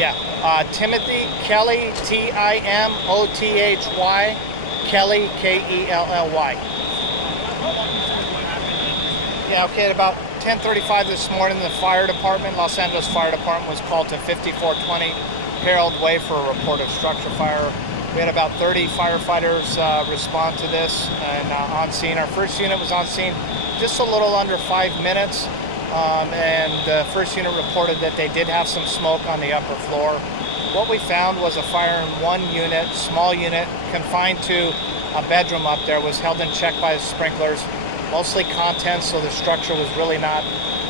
Yeah, Timothy Kelly, Timothy, Kelly, Kelly. Yeah, okay, at about 10:35 this morning, the fire department, Los Angeles Fire Department, was called to 5420 Harold Way for a report of structure fire. We had about 30 firefighters respond to this and on scene. Our first unit was on scene just a little under 5 minutes, and the first unit reported that they did have some smoke on the upper floor. What we found was a fire in one unit, small unit, confined to a bedroom up there, was held in check by the sprinklers, mostly contents, so the structure was really not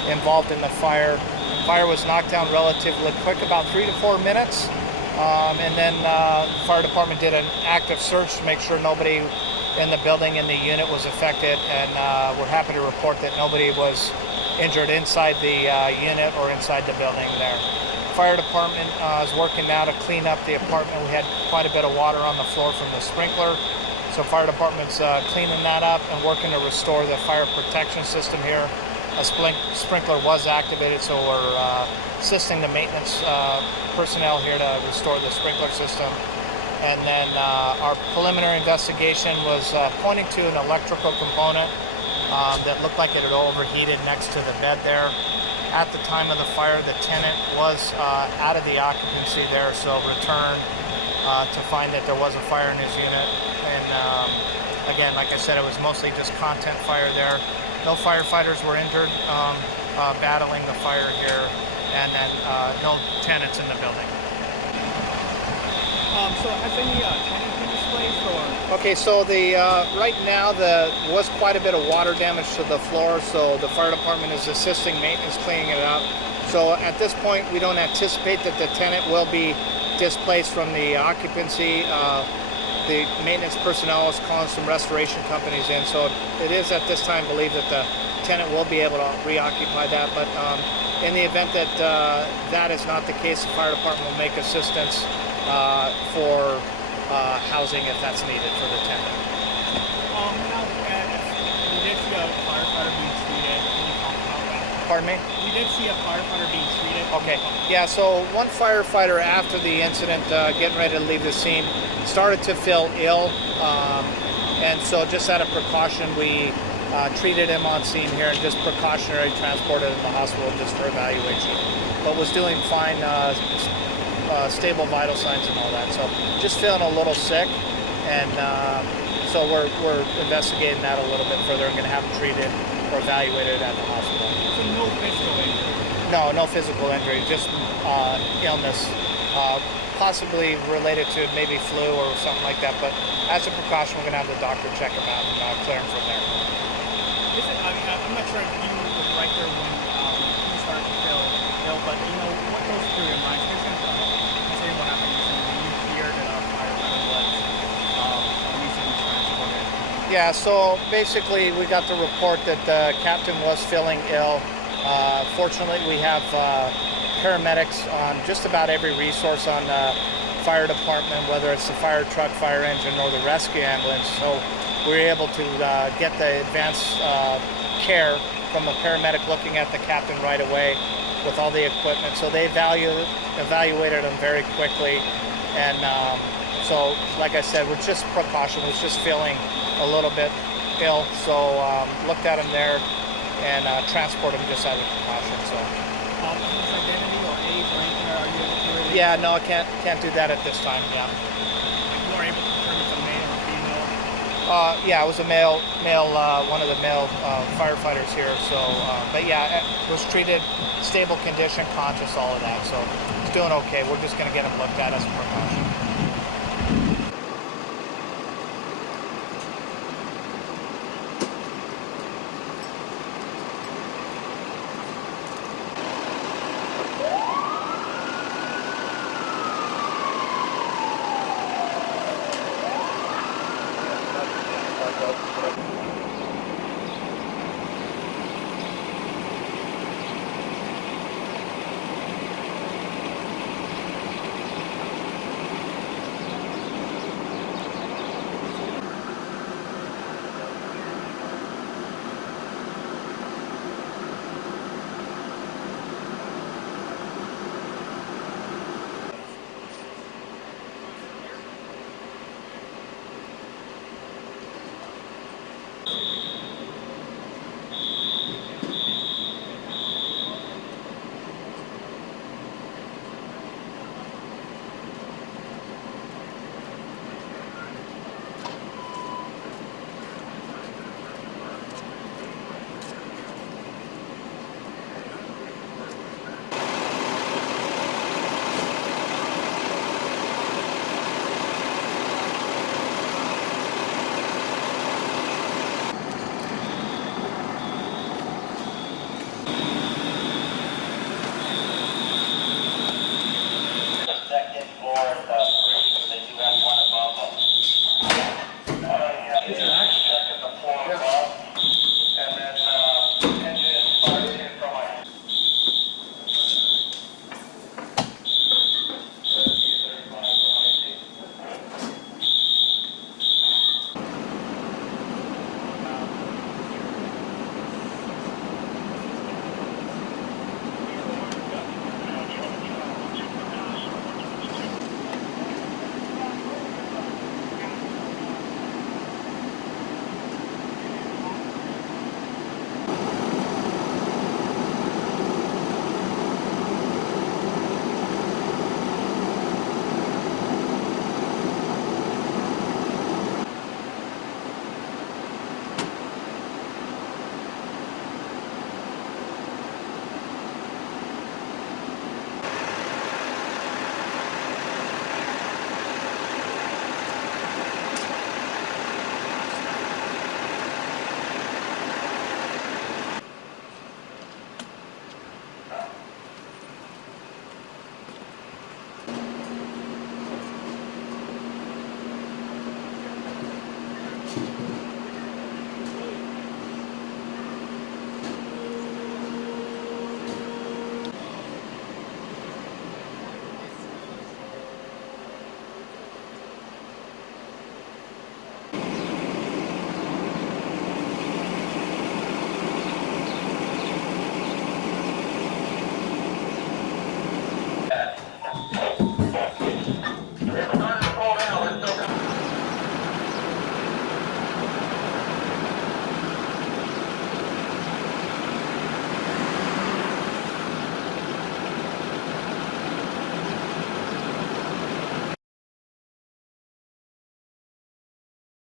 involved in the fire. Fire was knocked down relatively quick, about 3 to 4 minutes. And then the fire department did an active search to make sure nobody in the building in the unit was affected, and we're happy to report that nobody was injured inside the unit or inside the building there. Fire department is working now to clean up the apartment. We had quite a bit of water on the floor from the sprinkler, so fire department's cleaning that up and working to restore the fire protection system here. A sprinkler was activated, so we're assisting the maintenance personnel here to restore the sprinkler system. And then our preliminary investigation was pointing to an electrical component that looked like it had overheated next to the bed there. At the time of the fire, the tenant was out of the occupancy there, so returned to find that there was a fire in his unit. And again, like I said, it was mostly just content fire there. No firefighters were injured battling the fire here, and then no tenants in the building. So has any tenants been displaced, or? Okay, so the right now there was quite a bit of water damage to the floor, so the fire department is assisting maintenance cleaning it up. So at this point, we don't anticipate that the tenant will be displaced from the occupancy. The maintenance personnel is calling some restoration companies in, so it is at this time believed that the tenant will be able to reoccupy that. But in the event that that is not the case, the fire department will make assistance for housing if that's needed for the tenant. Now, we did see a firefighter being treated. Can you talk about that? Pardon me? We did see a firefighter being treated. Okay. Yeah, so one firefighter after the incident, getting ready to leave the scene, started to feel ill, and so just out of precaution, we treated him on scene here and just precautionary transported him to the hospital just for evaluation. But was doing fine, stable vital signs and all that. So just feeling a little sick, and so we're investigating that a little bit further and going to have him treated or evaluated at the hospital. So no physical injury? No physical injury, just illness. Possibly related to maybe flu or something like that, but as a precaution, we're going to have the doctor check him out and clear him from there. I'm not sure if you were right there when you started to feel ill, but what goes through your mind? Considering what happened recently, you feared that a firefighter was needs to be transported. Yeah, so basically we got the report that the captain was feeling ill. Fortunately, we have paramedics on just about every resource on the fire department, whether it's the fire truck, fire engine, or the rescue ambulance. So we were able to get the advanced care from a paramedic looking at the captain right away with all the equipment. So they evaluated him very quickly. And so, like I said, with just precaution, was just feeling a little bit ill. So looked at him there and transported him just out of precaution. So. Identity or age or anything, or are you able to really? Yeah, no, I can't do that at this time. Yeah. You are able to confirm it's a male or female? Yeah, it was a male, one of the male firefighters here. So, but yeah, was treated, stable condition, conscious, all of that. So he's doing okay. We're just going to get him looked at as a precaution.